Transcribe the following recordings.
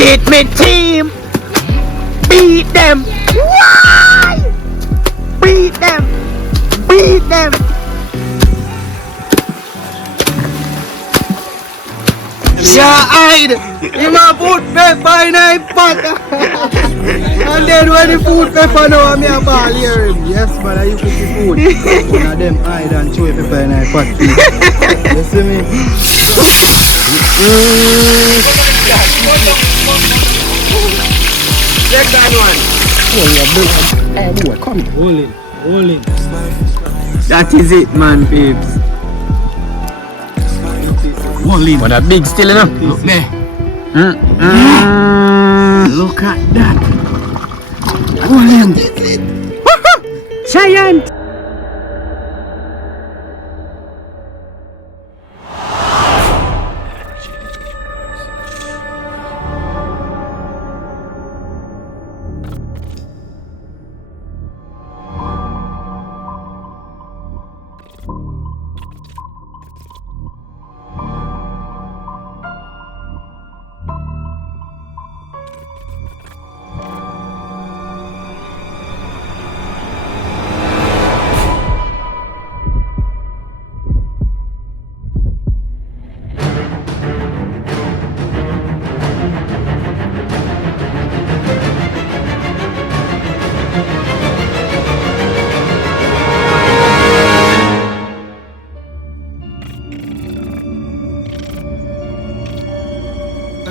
it, me team? Beat them. Why? Beat them. Beat them. Yeah, hide. You ma put pepper in a pot. And then when the food pepper now, me a ball hear him. Yes, man, you cook the food. One of them hide and throw pepper in a pot. You see me? Check that one. Hey, boy, come here. Hold in. That is it, man, peeps. What a big still enough. Look there. Look at that. Hold in. Giant.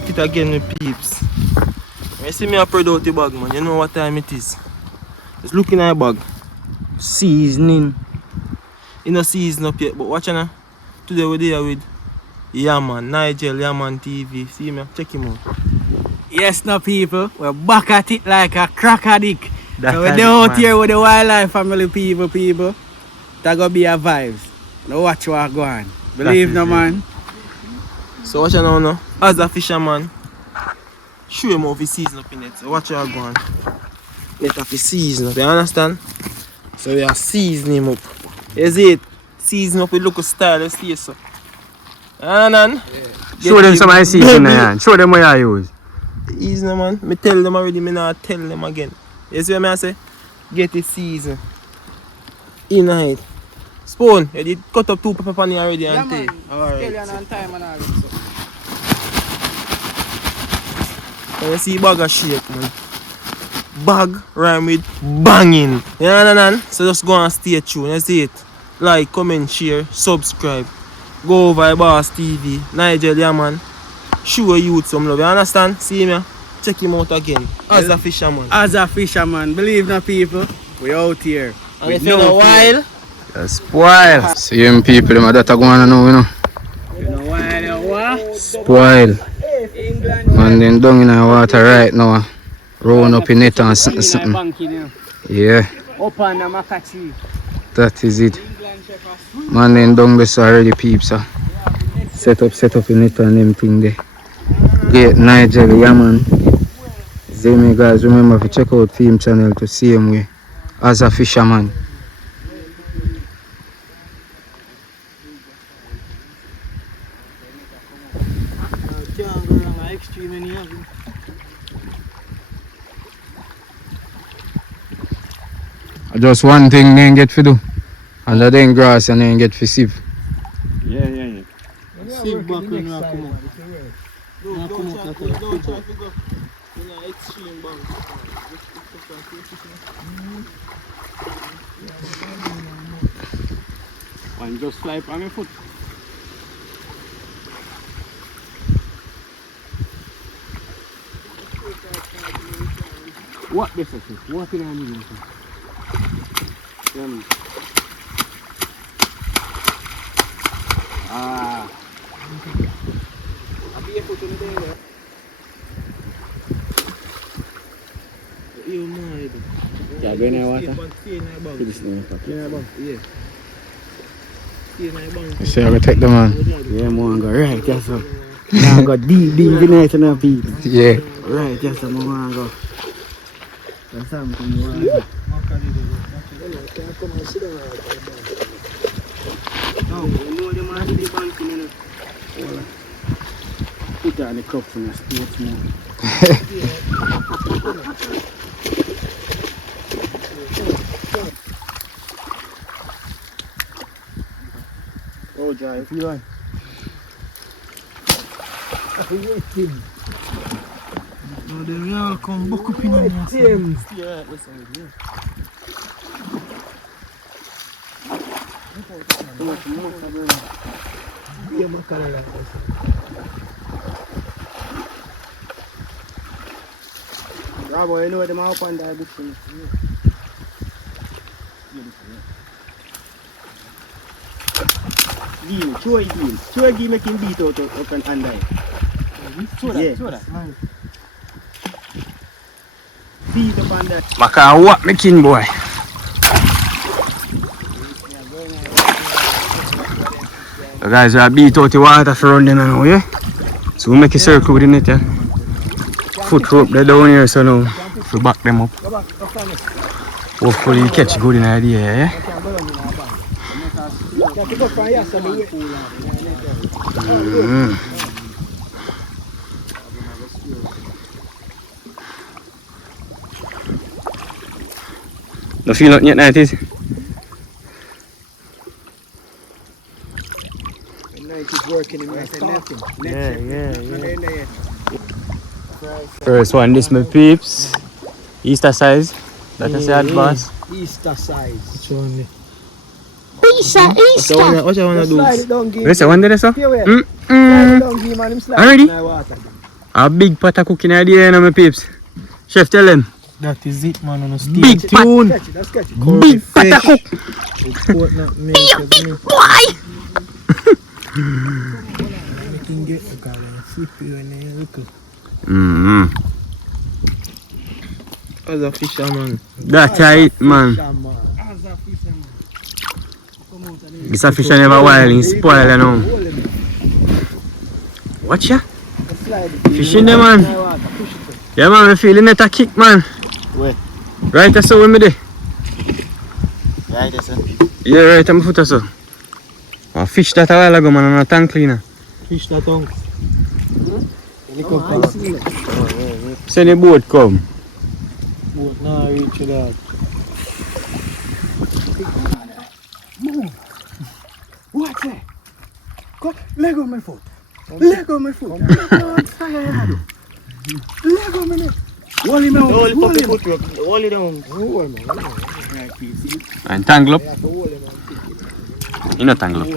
It again, my peeps. When you see me spread out the bag, man, you know what time it is. Just look in my bag. Seasoning. You know season up yet, but watch now. Today we're there with Yaman, Nigel, Yaman TV. See me, check him out. Yes, no people. We're back at it like a cracker dick. That So we're kind out man. here with the wildlife family people. That gonna be a vibes. Now watch what go on. Believe no it. man. So watch now, no? As a fisherman, show him how to season up in it. So watch how go on. Let have to season up, you understand? So we are seasoning him up. You see it? Season up with local style, you see so. And Show them some of the season, man. Show them what you use. easy no man. Me tell them already, me not tell them again. You see what I say? Get it season. In it. Spoon, you did cut up 2 pepper pan already and take. Alright. And you see bag of shake, man. Bag rhyme with banging. You know? So just go and stay tuned. You see it? Like, comment, share, subscribe. Go over Boss TV, Nigel Yaman. Show youth some love. You understand? See me? Check him out again. As a fisherman. As a fisherman, believe no people, we out here. And if you know while, Spoil. Same people, them that are going on now, you know. You know why they what? Spoil. Man, then down in the water right now. Rolling up in it and something. Yeah, Up on the Makachi. that is it. Man, then down this already, peeps. Set up in it and them thing there. Get Nigel, Yaman. See me, guys, remember to check out Theme channel to see him way. As a fisherman. Just one thing they get to do. And that then grass and then get for sieve. Yeah. Sieve back when you come up. don't try to go in an extreme bank. One just fly on my foot. What this is? What in I mean? Ah. I'll be a foot in there. You mad. Yeah, go in the water. Stay in the bank. This is Yeah. Stay in the bank. You say I go take the man. Yeah, man, go right, yes, sir. Now go deep in it and up people. Yeah. Right, yes, sir, man, go. That's something you want to do. No, you know the man in the bank in it. put on the cup for your sports mode. Oh, Jai, if you want. No, they all come book up in on us. Yeah, listen with you. Bravo, you know them up on that book. Deal, show a deal. Show a deal making beat out of an under. Show that. Beat up on that. Maka what me king boy. So guys, we are beat out the water for run them now, yeah? So we make a circle within it, yeah? Foot rope they down here, so now we back them up. Hopefully you catch good in the idea, yeah? No feel nothing yet, night is? Working in nothing. Yeah. First one, this my peeps. Easter size. That is sad boss. Easter size. Which one? Easter. What you wanna do? Slide it down, give Where's the one there, so? Slide it down, give man him slide Already? in the water. A big pot of cooking idea, you know, my peeps. Chef, tell them. That is it, man. On a Big tune. Let's catch it. Big pot of cook. Can get the color and flip it when they look. As a fisherman. That's it, man. This a fish never wild, he spoil, you know. Watch ya. Fish in there, man. Yeah, man, I'm feeling it a kick, man. Where? Right, that's how we there. Right, that's it. Yeah, right, I'm foot so. A fish that a while ago, man, on a tank cleaner. Fish that tongue. Send the boat come. Boat now reach that. What's that? Go, let go of my foot. Let go of my foot. Let go of my neck. Hold him out. Hold him down. And tangle up. You know tangle up.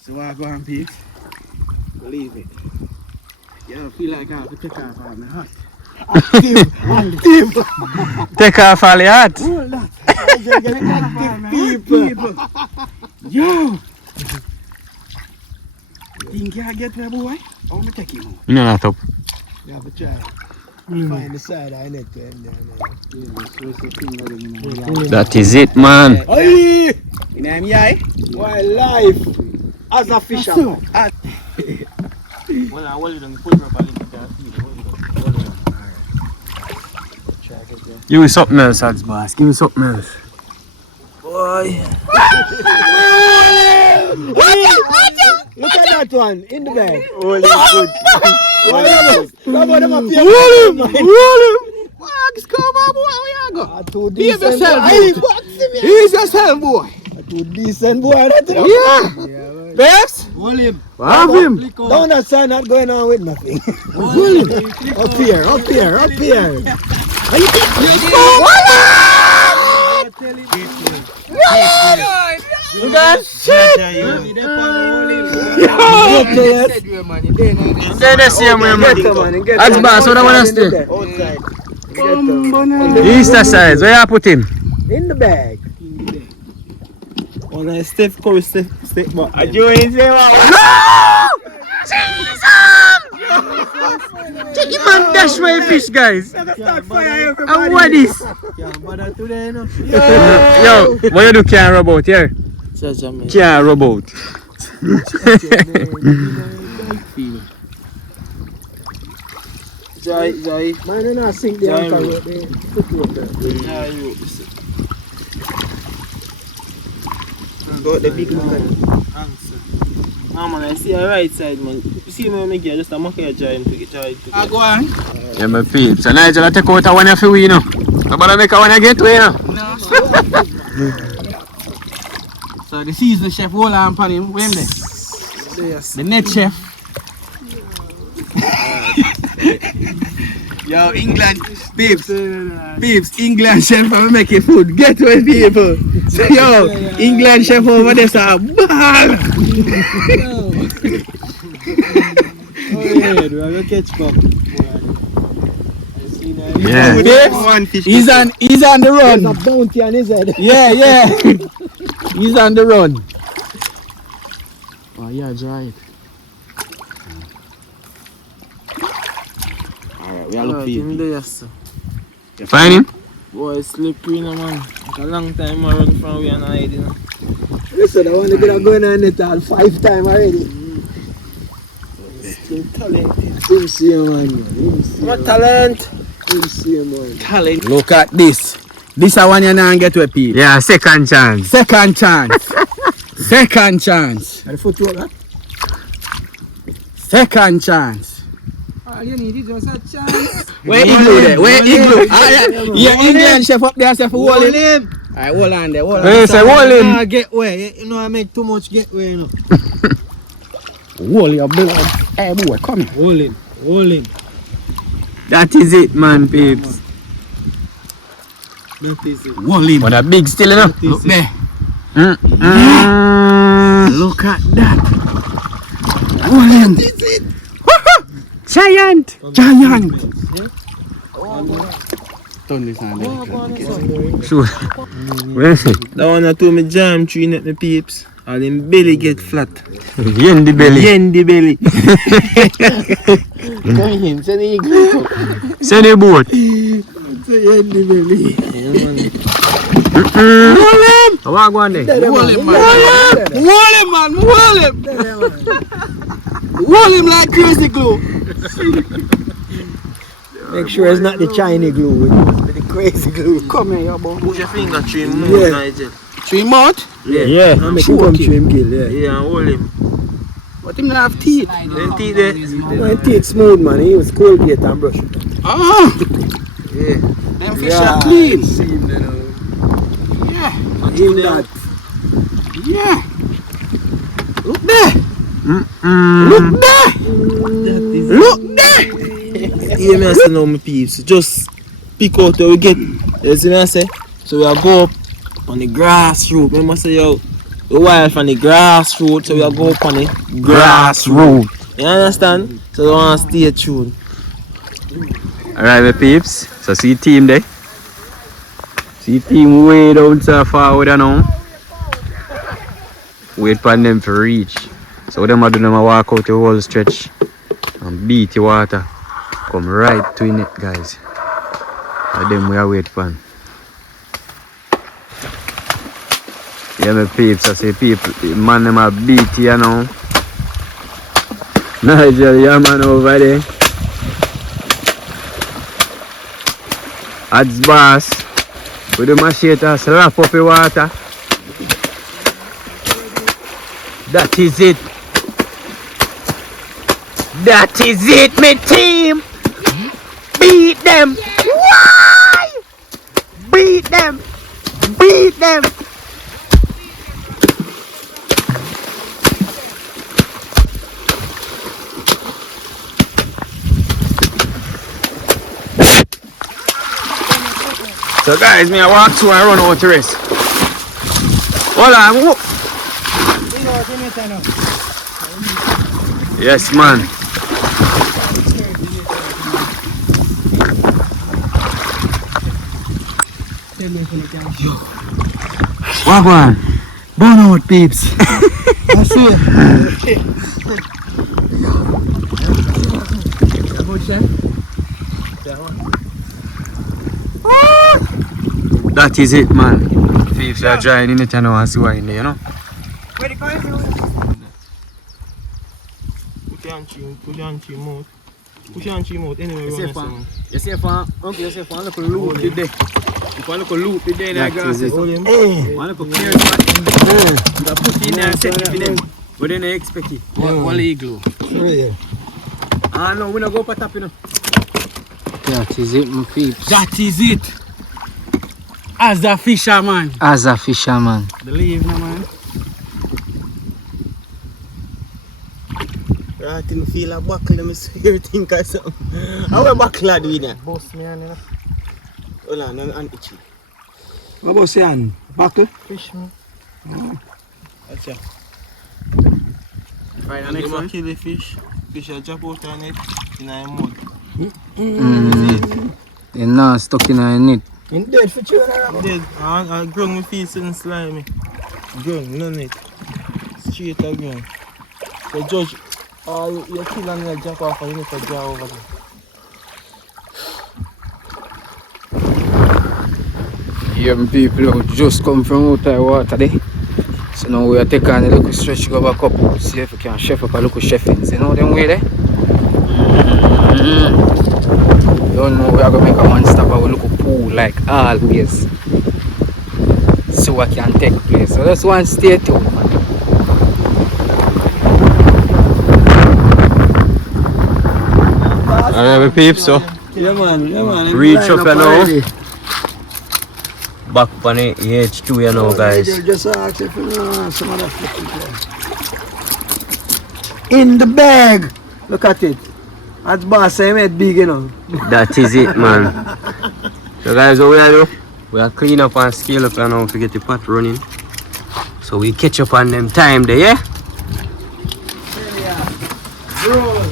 So I go and peace. Believe it. Yeah, I feel like I have to take off all my hat. Active. Take off all your hat. Hold that. People. Yo. Think you get me, boy? How am I take him out? You know that up. You have to try. Find the side I need to end there. That is it, man. Oi! You know me, aye? Why life as a fisherman? Well, I hold it on the foot rubber. Give me something else, Ads boss. Give me something else. Boy. Look at that one in the bag. Holy good. Roll him. Wags, come on, boy. Where you go? Too Behave decent. yourself, He's yourself, boy. Too decent, boy. Yeah. Babes? Hold him. Have him. Down that side, not going on with nothing. Hold him. Up here. You got shit. Stay the same way, man. Ads boss, what I want to stay? Outside. Easter size, where you put him? In the bag. When I step, but I Take him and dash my fish, guys. And what is? Yo, what you do can't rub out here? Can't rub out. Jai. Man, not sink the anchor with Got the big one. No man, I see a right side man. You see me when I get just a monkey try to get try to. Go on. Yeah, my peeps. So Nigel, I take out a one for we, you know. Nobody make a one get way, you know. No. So the season chef, hold on upon him. When there? Yes. The net chef. Yo, England, peeps, England chef, I'm making food. Get away, people. So, yo, England chef over there, so ball. Oh yeah, do I go catch pop? Yeah. He's on the run. There's a bounty on his head. Yeah. He's on the run. Oh yeah, dry it. Alright, we are looking for you. Find him? Boy, it's slippery now man. It's a long time I run from we and I hide, you know. Listen, I want to get a gun on it all 5 times already. Still talented. Him see him, man. What talent? Him see him, man. Talent. Look at this. This is one you not get to people. Yeah, second chance. Second chance. Second chance. The football, huh? Second chance. All you need is just a chance. Where igloo there? Where igloo? Yeah, England chef up there, chef. Hold him. Alright, hold on there. Hold on. Hey, say hold him. Nah, get way. You know I make too much get way, you know. Hold your blood. Hey boy, come here. Hold him. Hold him. That is it, man, peeps. That is it. Hold him. But a big still enough. Look there. Mm. Look at that. Hold him. Giant. Giant. Turn this on there. Sure. Where is it? That one I told me jam tree net me peeps. And him belly get flat. In the belly. Yen the belly. Come in, send the igloo. Send a boat. Yen the belly. Hold him. I want to go on there. Hold him, man. Hold him, man. Hold him. Hold him like crazy glue. Make sure it's not the Chinese glue. It's the crazy glue. Come here, your boy. Push your finger to him mouth, Yeah. Nigel. 3 months? Yeah. And make him come to him kill, Yeah, and hold him. But him not have teeth. Then teeth there. My teeth smooth, man. He was Colgate and brush it. Ah! Yeah. Them fish are clean. Yeah. In that. Yeah. Look there. Mm-mm. Look there. Look there. Yeah, me I say now my peeps. Just pick out what we get. You see me I say? So we'll go up on the grass root. Remember I say yo, the wild from the grass root. So we'll go up on the Grass root. You understand? So you want to stay tuned. Alright, my peeps. So see team there. See team way down so forward now. Wait for them to reach. So what them I do, them I walk out the whole stretch and beat the water. Come right to the net, guys. And then we are wait for. Yeah, my peeps, I say people, man them a beat here now. Nigel, yeah man over there. Ad's boss with the machete slap up the water. That is it. That is it, my team. Beat them. Why? Beat them. Beat them. So guys, me I walk through and run out to rest. Hold on. Yes, man. Walk on. Burn out, peeps. I see it. That is it, man. Thieves are drying in it and I see why in there, you know. Push your hand to your mouth. Push your hand to your mouth anyway. You see if I look a loop today. If I look a loop today in that grass, Hold him. I look a clear spot. You put in there and set it for them. What didn't expect it? What igloo? Yeah. Ah no, we not go for tap, you know. That is it, my peeps. That is it. As a fisherman. As a fisherman. Believe me, man. Right, I feel a buckle, let me see you think of something. How a buckle are doing that? Boss me on, you know. Hold on, I'm itchy. What about saying? Buckle? Fish, man. That's it. Right, the And next you one. kill the fish. Fish are drop out on it in a mud. They're not stuck in a net. In dead for chewing around. Dead. I ground my feet and slimy. Ground, none it. Straight a ground. The judge, you kill and you drop off and you need to draw over there. Yeah, my people who just come from out of water there. So now we are taking a little stretch go back up. See if we can chef up a little chefing. You know them way there? Don't know we are going to make a one stop of a little pool like always. So what can take place. So that's one stay tuned, man. Alright, peeps, so Yeah, man. reach up you know. Back on the EH2 you know, guys. Just ask if you know some other flipping in the bag. Look at it. That's boss say it big, you know. That is it, man. So guys, what we are do? We are clean up and scale up you know to get the pot running. So we catch up on them time there, yeah?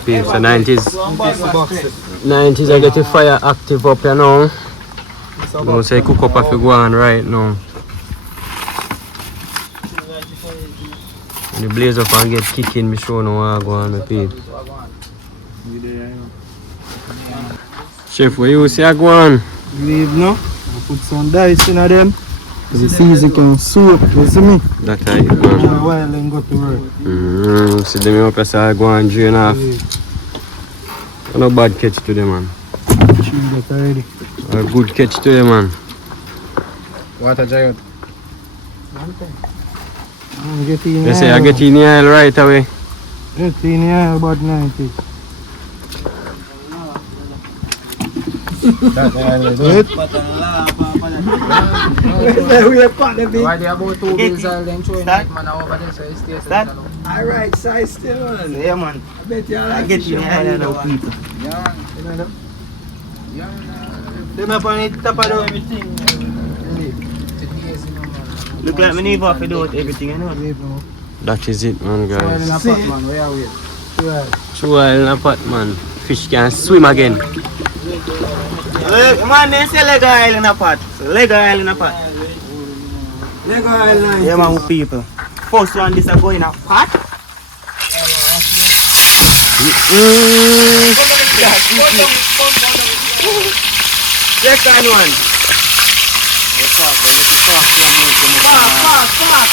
Peeps, the 90s. 90s I get the fire active up you know. Don't say cook up if you go on right now. When the blaze up and get kicking, me sure no I go on my people. Chef, what you say I go on? Leave no. I put some dice in them. You see you can soup, you see me? That's it, man. A while and go to work. See them up as I go and drain off. No bad catch to them, man. She got already. A good catch to them, man. What a giant. I'm getting They say I get in here right away. Get in here about 90. We are part of it. Why they about 2 bills then showing that man over there so he stays Start. Alright, size still on. Yeah, man. I bet you I like get you here now, people. Them up on it, top of the Look like me never have to do with everything, you know. That is it, man, guys. See, man, where are we? True oil in a pot, man. Fish can swim again. Man, they say leg oil in a pot. So leg oil in a pot. Lego Island. Yeah, man, people. First one, this is going in a pot. Second one. Fast.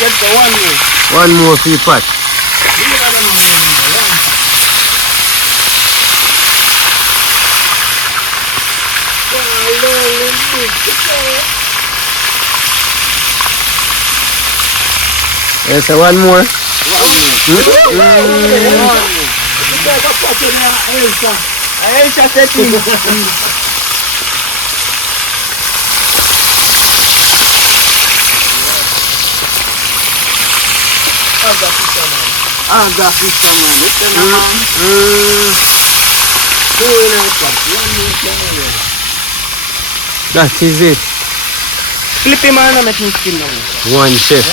Get the one more. One more for the pot. Yes, one more. Aisha setting. That is it. Flip him on and make him spin now. One chef.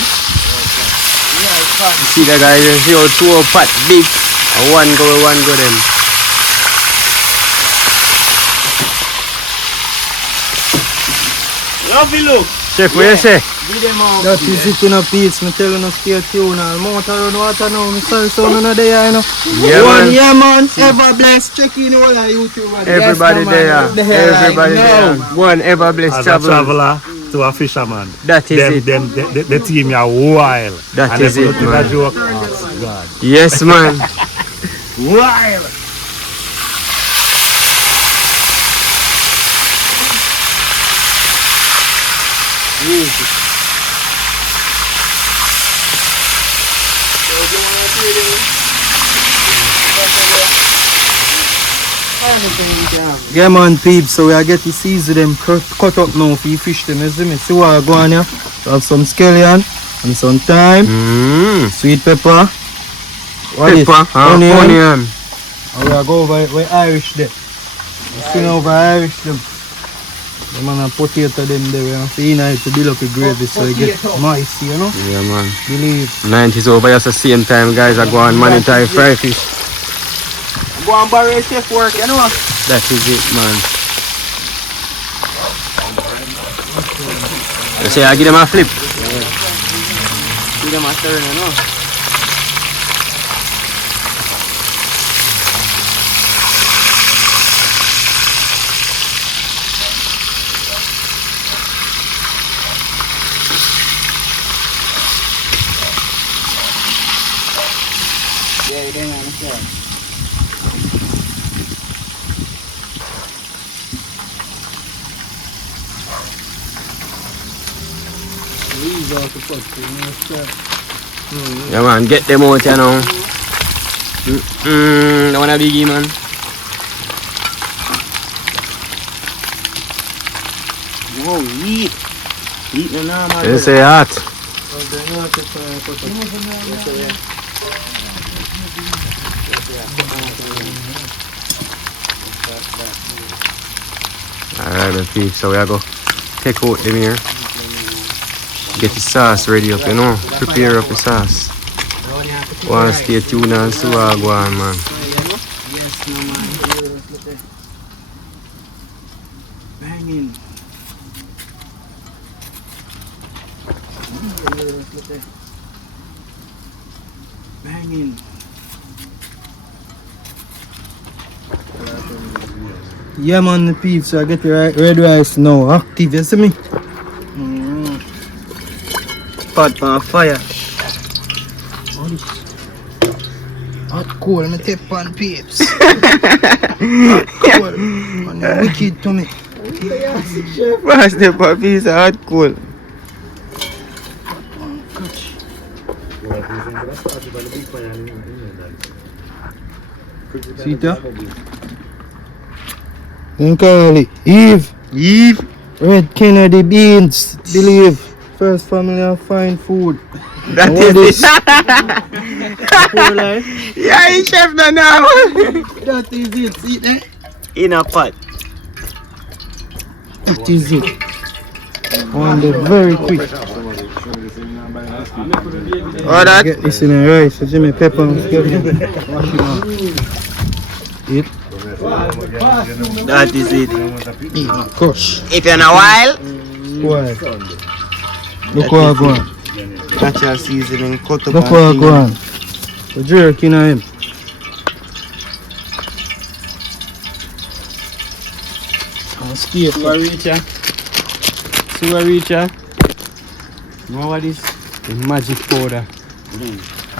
You see the guys, you see how 2 pot big. And one go them. Lovely look. Chef, what you say? That is it in a piece. Me tell you no stay tuned. All motor run water now. Me sorry so none of there, you know. Yeah, man. Yeah, man. Ever blessed. Check in all our YouTube. Everybody there. Everybody there. One ever blessed As a traveler. traveler to a fisherman. That is them, it. the team are wild. That and is if you it, look at man. that joke, oh, God. Yes, man. Wild. Yeah man peeps, so we are getting season them cut up now for you fish them, you see me? See what I go on here? We have some scallion and some thyme, sweet pepper, what is onion. And we are go over we Irish there. We swing over Irish them. The man and potato them there, we have to in to build up a gravy so you get moist, you know? Yeah man. Believe. 90s over just the same time guys I go on monetize fry fish. Go and borrow a chef work, you know. That is it man. You say I give them a flip. Give them a turn, you know. Yeah, you didn't understand. Yeah man, get them out you know. Don't wanna biggie man. Whoa, eat. Eat no normal. You say hot. Alright my peeps, so we are go take out them here. Get the sauce ready up, you know. Prepare up the sauce. Wanna stay tuned and see what I go on, man. Yes, no man. Banging. Banging. Yeah man the peeps, so I get the red rice now active, you see me? Pot on fire. Hot cool, me tip on peeps. Hot cool. And you're wicked to me. First the puppies are hot cool. See that? Then call it Eve. Red Kennedy beans. Believe. First family of fine food. That is it. Yeah, he chef now. That is it. See that? In a pot. That is it. One day very quick. Oh, that? Get this in the rice. So Jimmy pepper and scallion. Wash it out. Eat. That is it. Eat no crush. If you're in a while, Why? Look what I go on. natural seasoning, cut up Look what I go on. The jerk in him. Escape. See what reach ya? See what reach ya? You know what is? The magic powder.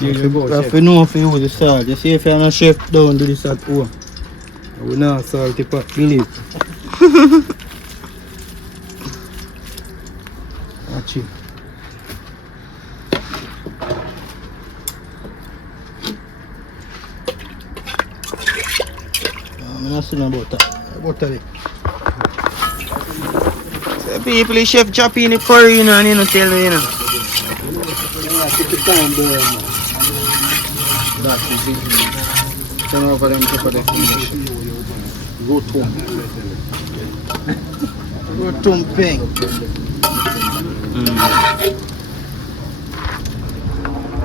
If you know if you use the salt, you see if you're not a chef, don't do this at home. I will not salty pot, believe. Watch it. I'm not seeing about that. Butter it. The people, the chef chop in the curry, you know, and you know, tell me, you know. Take the time there, man. That is it. Turn over them pepper there. Go tumping.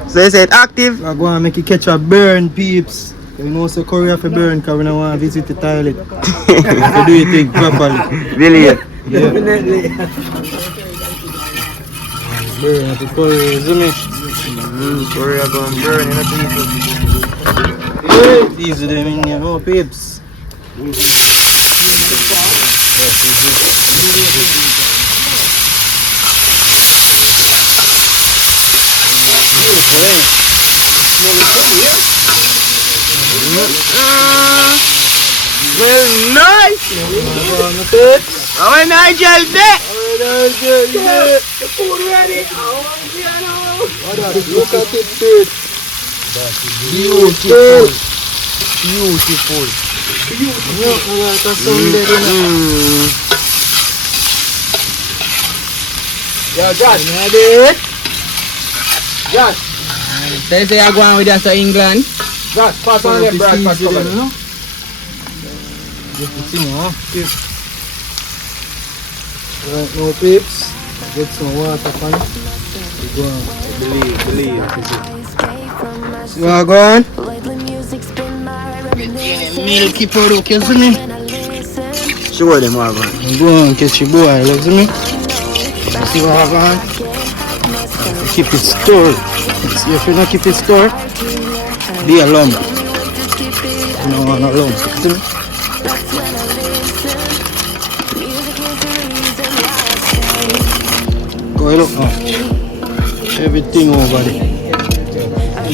So you said active? I go and make it catch a burn, peeps. You know, so curry have a burn because we don't want to visit the toilet. So do you think properly? Really? Yeah. Definitely. Burn at the curry, isn't it? Curry are going to burn, you know, people. These are them in here, oh, peeps. Well, nice! Oh, Nigel there! The food ready. Look at it, dude. Beautiful. Beautiful. Yeah, Josh. Josh. They say I'm going with us to England. Josh, pass on them, Brad. Pass on them. Right now, peeps. Get some water from it. Go on. Believe. See what I'm going? Milky product, you see me? Show them what, man. Go on, catch your boy, you see me? See what I'm going? Keep it stored. See if you don't keep it stored, be a lump. You don't want a lump, you see me? Go look now. Everything over there.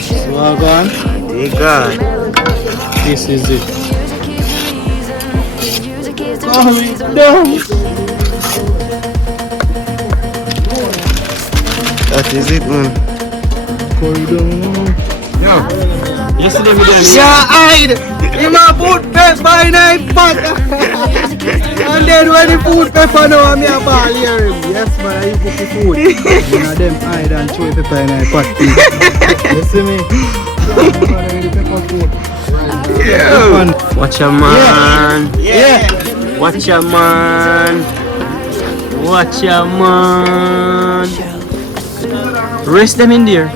See what I'm going? Hey, God. This is it. Calm it down. That is it, man. Curry down. Yesterday we did Yeah, hide. Him a put pepper in a pot. And then when he put pepper now, I'm a ball here. Yes, man, I cook the food. One of them hide and throw pepper in a pot. You see me? Yeah. Watch your man. Yeah. Watch your man. Watch your man. Rest them in there.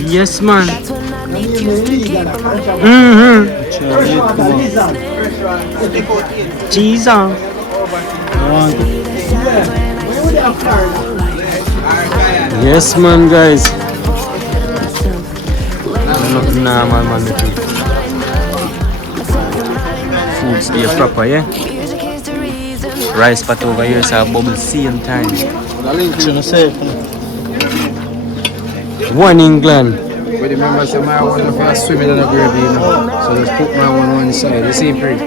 Yes, man. Cheese on. Yes, man, guys. Nah, man, the food stay proper, yeah? Rice pot over here, so bubble same time. One England. But remember, so my one of us swimming in the gravy, you know. So just put my one side, the same thing.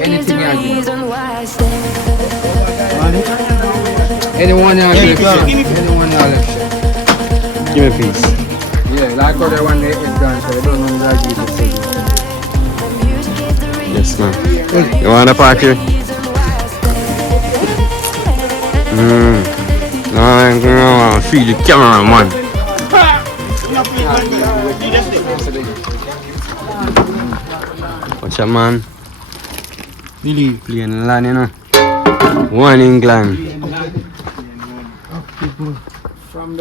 Anything you have. Anyone you have left. Anyone you have left. Give me a piece. Yeah, like how the one is gone, so I don't know that you can say. Yes, man. You want a party? No, feed the camera, man. Watch out, man. Believe. Playing land, you know. One England.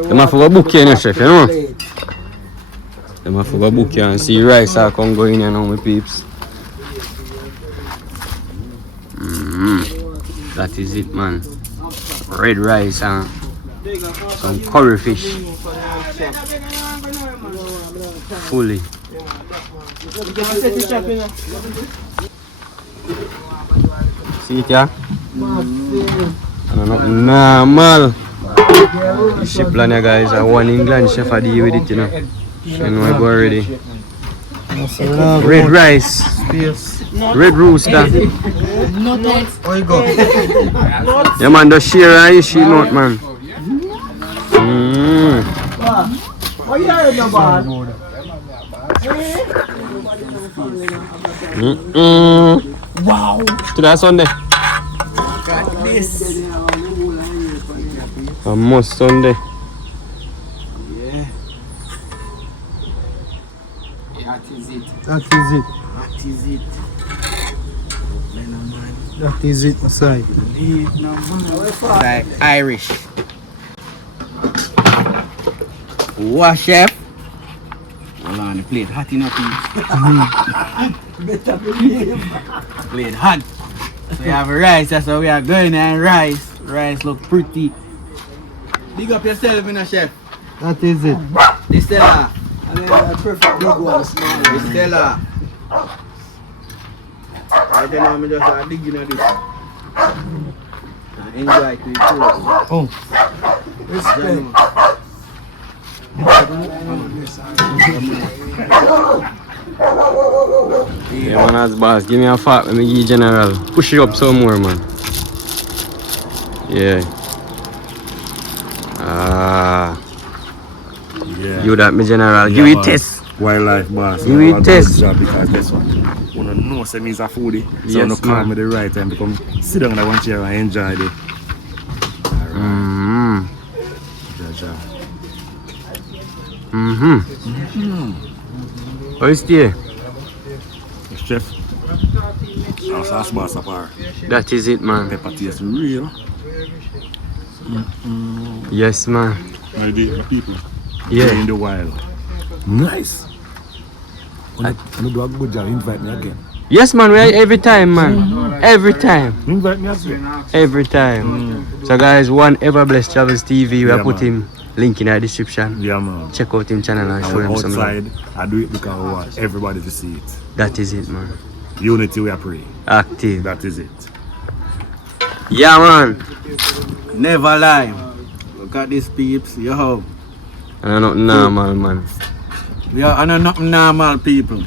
They have to book you, chef, you know. They have to book you and see rice I come go in, you know, my peeps. That is it, man. Red rice and some curry fish. Fully. See it, yeah? Normal. The ship plan, yeah, guys. I one England chef a deal with it, you know. You know I go already. Red rice. Red rooster. Yeah, man, the share and you she not, man. Wow. Today Sunday. Got this. A must Sunday. Yeah. That is it. That is it. That is it, Masai. Like Irish. What, chef? Hold on, the plate hot enough. Better believe. Plate hot. So we have rice, that's how we are going, and rice. Rice look pretty. Big up yourself, you know, chef. That is it. The Stella. And then I prefer big one, small one. The Stella. I don't know, I'm just digging at this. Enjoy to it too. Oh. Respect. Yeah, man, as boss, give me a fat, let me give you general. Push it up some more, man. Yeah. Ah. Yeah. You that me general. Yeah, Give it man. test. Wildlife boss. Give it Good test. job because guess what? You don't know say me's a foodie. So Yes, you come man. with the right time to come sit down in that one chair and enjoy it. Mm-hmm. Ja. Mm-hmm. How is it? Chef. Sauce boss apart. That is it, man. Pepper taste real. Yes, man. My people. Yeah. In the wild. Nice. I'm gonna do a good job. Invite me again. Yes, man. We are every time, man. Every time. Invite me again. Every time. So, guys, one Ever Blessed Travels TV. We Yeah, have put man. him link in the description. Yeah, man. Check out him channel and I show went him some love. outside. I do it because I want everybody to see it. That is it, man. Unity we are praying. Active. That is it. Yeah, man. Never lie. Look at these peeps, yo. And not normal, man. We are not normal people.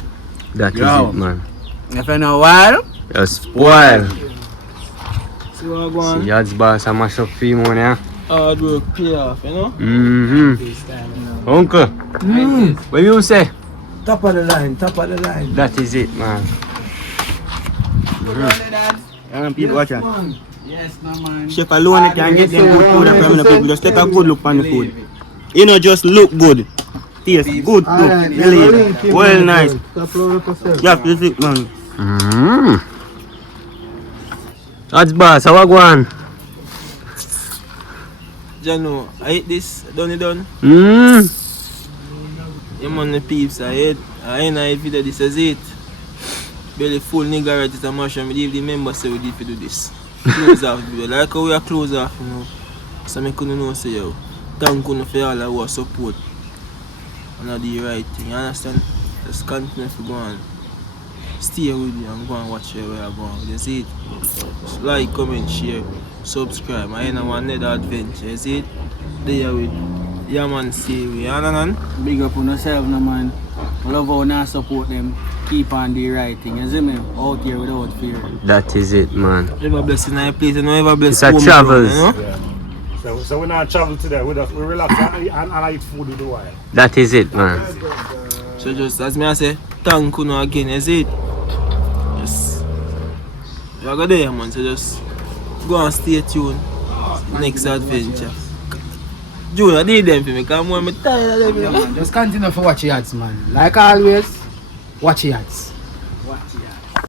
That is Yo. it, man. If you know wild, You spoil. See what I go on? See, Yad's boss, I mash up for you, man, yeah? Hard work pay off, you know? Mm-hmm. Uncle, what you say? top of the line, top of the line. That is it, man. People watch it. Yes, no man. Chef alone can get them good food and the people just take a good look on the food. You know, just look good. Taste good too. Believe. Well nice. Yeah, this is it, man. Mm-hmm. That's boss, how I go on? Jano, I eat this, done. Mm. Yeah, man, the peeps, I ain't video, this is it. Belly full nigga right, it's a mash and we leave the members say we need to do this. Close off video, like how we are close off, you know. So I couldn't know, say, yo, thank you for all our support. And I do the right thing, you understand? Just continue to go on. Stay with you and go and watch where we are going. You see it? Just like, comment, share, subscribe. I ain't want another adventure, you see it? There with yeah man, stay with you, understand? Big up on yourself, no man. I love how now support them. Keep on the right thing. You see me? Out here without fear. That is it, man. Ever blessed in a place, you know, ever blessed. It's a travels. You know? Yeah. So we not travel today. We relax and eat food in the wild. That is it, man. So just as me I say, thank you now again, is it? Just you are there, man. So just go and stay tuned. Next adventure. June, I need them for me, because I'm tired of them. Just continue to watch your ads, man. Like always, watch your ads.